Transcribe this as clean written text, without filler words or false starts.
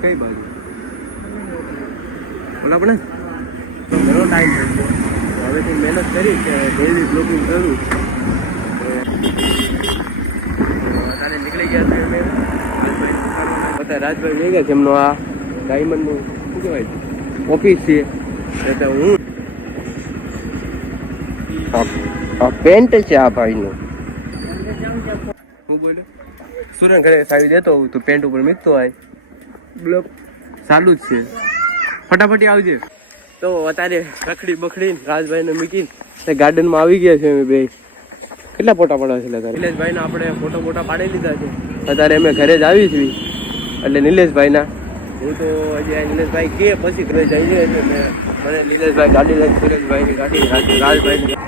કઈ બાજુ બોલા આપણે ઘણો ટાઈમ થઈ ગયો હવેથી મહેનત કરી કે ડેલી બ્લોગિંગ કરું અત્યારે નીકળી ગયા છે અમે અત્યારે રાજભાઈ લઈ ગયા છે એમનો આ ડાયમંડનું શું કહેવાય ઓફિસ છે એટલે હું પેન્ટ છે આ ભાઈનું હું બોલ્યો સુરન ઘરે સાવી દેતો હોઉં તો પેન્ટ ઉપર મીકતો હોય બ્લોક ચાલુ જ છે ફટાફટી આવજે તો અત્યારે રખડી બખડી રાજભાઈને મૂકીને ગાર્ડનમાં આવી ગયા છે અમે બે કેટલા ફોટા પડવા છે નિલેશભાઈના આપણે ફોટા પાડી લીધા છે અત્યારે અમે ઘરે જ આવી છીએ એટલે નિલેશભાઈના હું તો હજી નિલેશભાઈ કે પછી ઘરે જઈએ છીએ મને નિલેશભાઈ ગાડી લઈને સુરેશભાઈની ગાડી રાજભાઈની